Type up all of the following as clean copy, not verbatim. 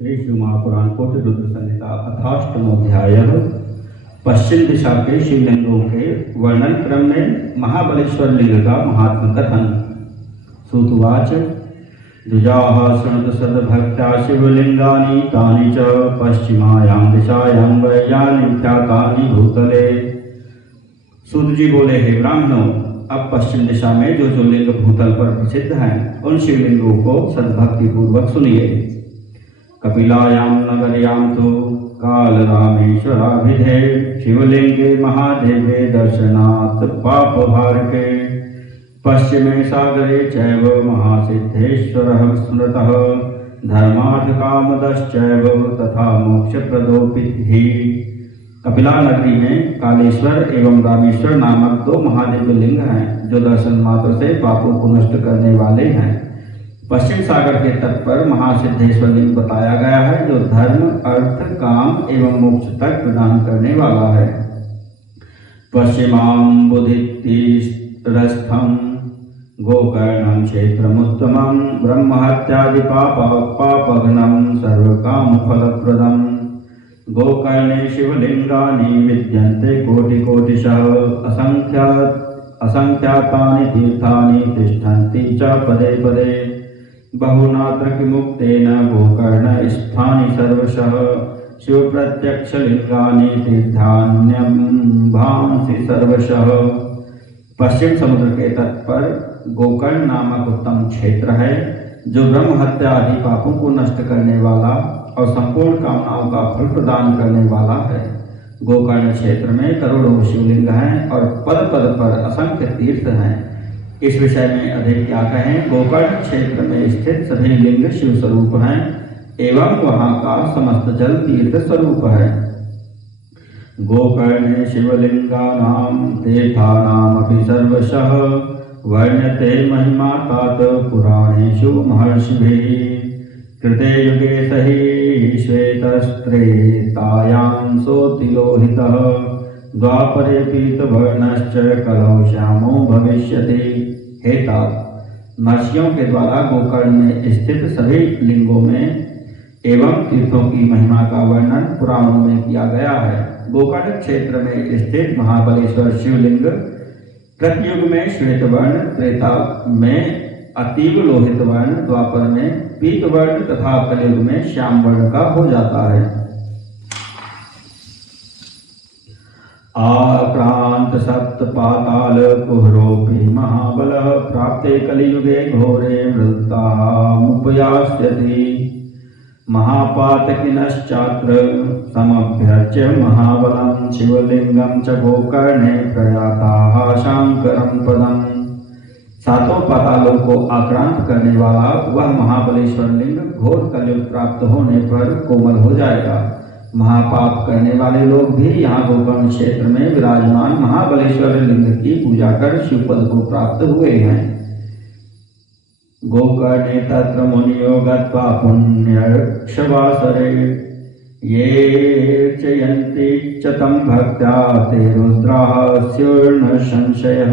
श्री शिव महापुराण कोटि रुद्र संहिता अथाष्टमोध्याय। पश्चिम दिशा के शिवलिंगों के वर्णन क्रम में महाबलेश्वर लिंग का महात्म कथन। सूतवाच द्विजाः शृणुत सद्भक्त्या शिवलिंगानि तानि च पश्चिमायां दिशायां वैयानि ख्यातानि भूतले। सूत जी बोले, हे ब्राह्मणों, अब पश्चिम दिशा में जो लिंग भूतल पर प्रसिद्ध हैं उन शिवलिंगों को सद्भक्ति पूर्वक सुनिए। कपिलायां नगर्यां तो कालरामेश्वराभिधे शिवलिंगे महादेवे दर्शनात् पापभारके। पश्चिमे सागरे चैव महासिद्धेश्वरः स्मृतः धर्मार्थकामदश्चैव तथा मोक्षप्रदोऽपि। कपिला नगरी में कालेश्वर एवं रामेश्वर नामक दो महादेव लिंग हैं जो दर्शन मात्र से पापों को नष्ट करने वाले हैं। पश्चिम सागर के तट पर महासिद्धेश्वर लिंग बताया गया है जो धर्म, अर्थ, काम एवं मोक्ष तक प्रदान करने वाला है। पश्चिमां बुधितिरस्थं गोकर्णं क्षेत्रमुत्तमं ब्रह्महत्यादि पापघ्नं सर्वकामफलप्रदं। गोकर्णे शिवलिंगानि विद्यन्ते कोटिकोटिशः असंख्यातानि तीर्थानि तिष्ठन्ति च पदे पदे। बहुनात्र किमुक्तेन गोकर्ण स्थानि सर्वशः शिवप्रत्यक्षलिंगानि तीर्थान्यभांसि सर्वशः। पश्चिम समुद्र के तट पर गोकर्ण नामक उत्तम क्षेत्र है जो ब्रह्म हत्या आदि पापों को नष्ट करने वाला और संपूर्ण कामनाओं का फल प्रदान करने वाला है। गोकर्ण क्षेत्र में करोड़ों शिवलिंग हैं और पद पद पर असंख्य तीर्थ हैं। इस विषय में अधिक क्या कहें। गोकर्ण क्षेत्र में स्थित सभी लिंग शिव स्वरूप हैं एवं वहां का समस्त जल तीर्थ स्वरूप है। गोकर्णे शिवलिंगानां तीर्थानामपि सर्वशः वर्ण्यते महिमा तात पुराणेषु महर्षिभिः। कृते युगे सहि श्वेतस्त्रेतायां सोतिलोहितः द्वापरे पीतवर्णश्च कलौ श्यामो भविष्यति। हे तात, महर्षियों के द्वारा गोकर्ण में स्थित सभी लिंगों में एवं तीर्थों की महिमा का वर्णन पुराणों में किया गया है। गोकर्ण क्षेत्र में स्थित महाबलेश्वर शिवलिंग कृतयुग में श्वेत वर्ण, त्रेता में अतीव लोहित वर्ण, द्वापर में पीत वर्ण तथा कलयुग में श्याम वर्ण का हो जाता है। आक्रांत सप्त पाताल कुहरोपि महाबलः प्राप्ते कलियुगे घोरे मृतामुपयास्यति। महापातकिनश्चात्र समभ्यर्च्य महाबलं शिवलिंगं च गोकर्णे प्रयाताः शांकरं पदम्। सातों पातालों को आक्रांत करने वाला वह महाबलेश्वर लिंग घोर कलयुग प्राप्त होने पर कोमल हो जाएगा। महापाप करने वाले लोग भी यहाँ गोकर्ण क्षेत्र में विराजमान महाबलेश्वर लिंग की पूजा कर शिवपद को प्राप्त हुए हैं। गोकर्णे तत्र मुनियो गत्वा पुण्यक्षवासरे ये चयन्ति च तं भक्त्या ते रुद्राः स्युर्न संशयः।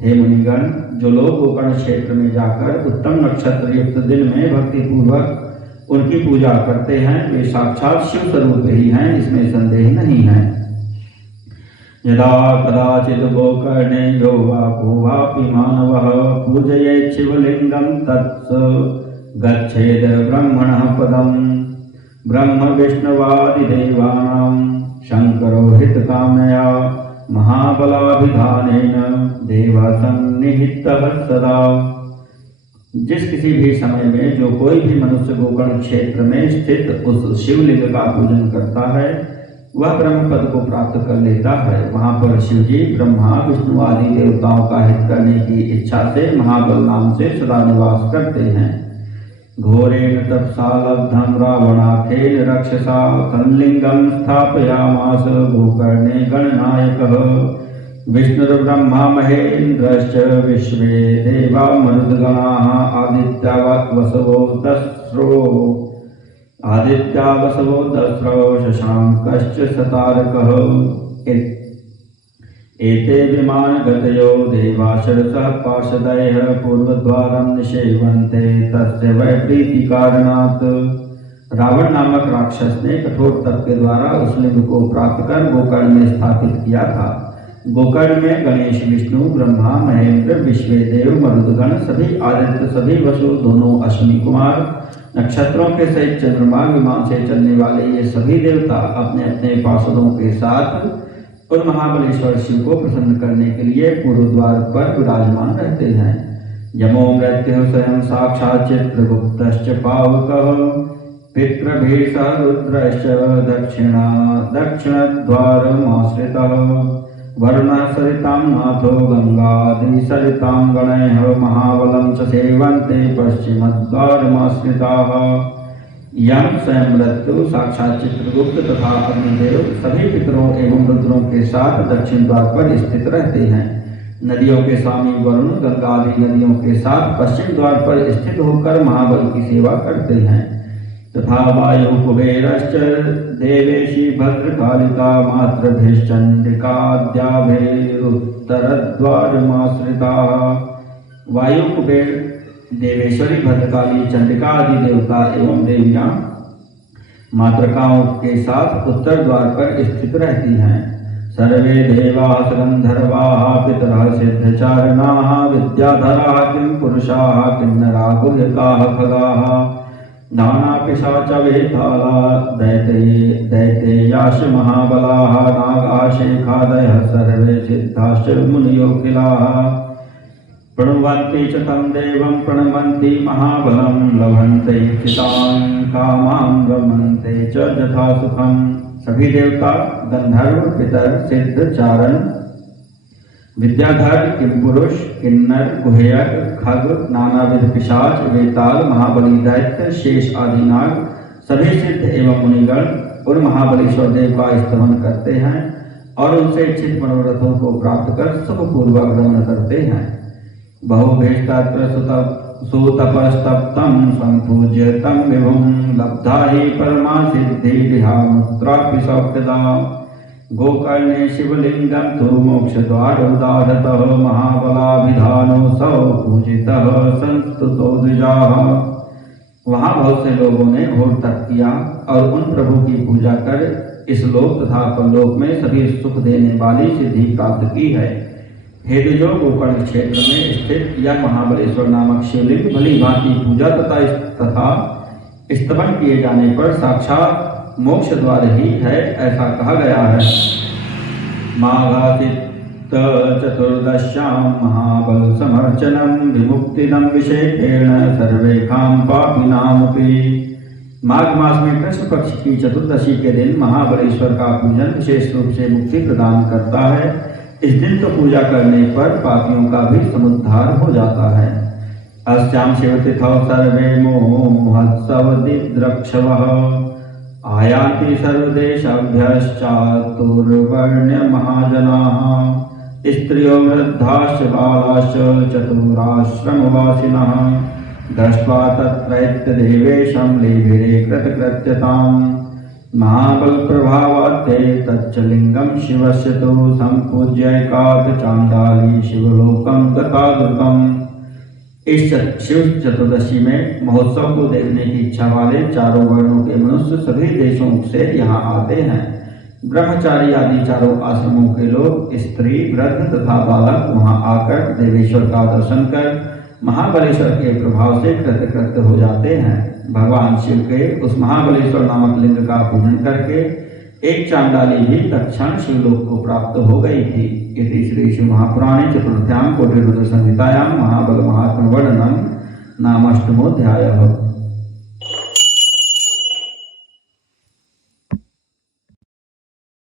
हे मुनिगण, जो लोग गोकर्ण क्षेत्र में जाकर उत्तम नक्षत्र युक्त दिन में भक्ति पूर्वक उनकी पूजा करते हैं वे साक्षात शिव स्वरूप ही हैं, इसमें संदेह नहीं है। यदा कदाचित् गोकर्णे यो वा को वापि मानवः पूजयेत् शिवलिंगं तत् गच्छेद ब्रह्मणः पदम्। ब्रह्म विष्णवादिदेवानां शंकरो हितकामया महाबलाभिधानेन देवः सन्निहितः सदा। जिस किसी भी समय में जो कोई भी मनुष्य गोकर्ण क्षेत्र में स्थित उस शिवलिंग का पूजन करता है वह ब्रह्म पद को प्राप्त कर लेता है। वहां पर शिव जी ब्रह्मा, विष्णु आदि देवताओं का हित करने की इच्छा से महाबल नाम से सदा निवास करते हैं। घोरेण तपसा लब्धं रावणाख्येन रक्षसा तल्लिंगं स्थापयामास गोकर्णे गणनायकः। विष्णुर्ब्रह्मा महेन्द्रश्च विश्वे देवा मरुद्गणाः आदित्या वसवो दस्रो शशांकश्च सतारकः। एते विमानगतयो देवाशरसः पार्षदयः पूर्वद्वारं निषेवन्ते तस्य वै प्रीतिकारणात्। रावण नामक राक्षस ने कठोर तप के द्वारा उस लिंग को प्राप्त कर गोकर्ण में स्थापित किया था। गोकर्ण में गणेश, विष्णु, ब्रह्मा, महेंद्र, विश्वेदेव, मरुदगण, सभी आदित्य, सभी वसु, दोनों अश्विनी कुमार, नक्षत्रों के सहित चंद्रमा, विमान से चलने वाले ये सभी देवता अपने अपने पार्षदों के साथ उन महाबलेश्वर शिव को प्रसन्न करने के लिए पूर्व द्वार पर विराजमान रहते हैं। यमो मृत्यु स्वयं साक्षात् चित्रगुप्तश्च पावकः पितृभिः सह रुद्रश्च दक्षिणद्वारमाश्रितः वरुणः सरितां नाथो गंगादि सरितां गणैः महाबलं च सेवन्ते पश्चिमद्वारमाश्रिताः। यम स्वयं मृत्यु साक्षात चित्रगुप्त तथा अग्निदेव सभी पितरों एवं रुद्रों के साथ दक्षिण द्वार पर स्थित रहते हैं। नदियों के स्वामी वरुण गंगा आदि नदियों के साथ पश्चिम द्वार पर स्थित होकर महाबल की सेवा करते हैं। तथा वायु कुबेरश्च देवेशी भद्रकालिका मातृभिश्चंडिकाद्याभिरुत्तरद्वारमाश्रिताः। वायु कुबेर देवेश्वरी भद्रकाली चंडिका आदि देवता एवं देवियां मातृकाओं के साथ उत्तर द्वार पर स्थित रहती हैं। सर्वे देवाः गंधर्वाः पितरः सिद्धचारणाः विद्याधराः किं पुरुषाः किन्नराः गुह्यकाः खगाः नाना पिशाच वेताला दैतेयाश महाबलाः नागाः शेखादयः सर्वे सिद्धाश्च मुनियोऽखिलाः प्रणुवन्ति च तं देवं प्रणमन्ति महाबलं लभन्ते चितां कामां गमन्ते च यथा सुखम्। सभी देवता गंधर्व, पितर, सिद्ध, चारण, विद्याधर, किमपुरुष, किन्नर, गुह्यक, खग, नानाविध पिशाच, वेताल, महाबली दैत्य, शेष आदि नाग सभी सिद्ध एवं मुनिगण उन महाबलेश्वर देव का स्तमन करते हैं और उनसे इच्छित मनोरथों को प्राप्त कर सुखपूर्वक गमन करते हैं। बहुभीष्टात्र सुतपस्तप्तं संपूज्य तं विभुं लब्धा हि परमा सिद्धिर्विहामुत्रापि सौख्यदा। गोकर्णे शिवलिंगं तु मोक्षद्वारोदाहतः महाबलाभिधानोऽसौ पूजितः संस्तुतो द्विजाः। वहाँ बहुत से लोगों ने घोर तप किया और उन प्रभु की पूजा कर इस लोक तथा परलोक में सभी सुख देने वाली सिद्धि प्राप्त की है। हे द्विजो, गोकर्ण क्षेत्र में स्थित यह महाबलेश्वर नामक शिवलिंग भली भांति पूजा तथा स्तमन किए जाने पर साक्षात मोक्ष द्वार ही है, ऐसा कहा गया है। माघादित्य चतुर्दश्यां महाबल समर्चनम विमुक्तिदं विशेषेण सर्वेषां पापिनामपि। माघ मास में कृष्ण पक्ष की चतुर्दशी के दिन महाबलेश्वर का पूजन विशेष रूप से मुक्ति प्रदान करता है। इस दिन तो पूजा करने पर पापियों का भी समुद्धार हो जाता है। अस्यां शिवतिथौ सर्वे मोहोत्सवदिद्रक्षवः आयान्ति सर्वदेशाभ्यश्चातुर्वर्ण्य महाजनाः स्त्रियो वृद्धाश्च बालाश्च चतुराश्रमवासिनः दृष्ट्वा तत्रैत्य देवेशं लेभिरे कृतकृत्यताम्। महाबल प्रभावाते तच्च लिंगम शिवस्य तो संपूज्यैकात् चांडाली शिवलोकम गता दुर्गम। इस शिव चतुर्दशी में महोत्सव को देखने की इच्छा वाले चारों वर्णों के मनुष्य सभी देशों से यहाँ आते हैं। ब्रह्मचारी आदि चारों आश्रमों के लोग, स्त्री, वृद्ध तथा बालक वहाँ आकर देवेश्वर का दर्शन कर महाबलेश्वर के प्रभाव से कृतकृत्य हो जाते हैं। भगवान शिव के उस महाबलेश्वर नामक लिंग का पूजन करके एक चांडाली भी तत्क्षण शिवलोक को प्राप्त हो गई थी। इति श्री शिव महापुराणे चतुर्थ्यां कोटिरुद्र संहितायां महाबल महात्म वर्णनम नाम 8वां अध्यायः।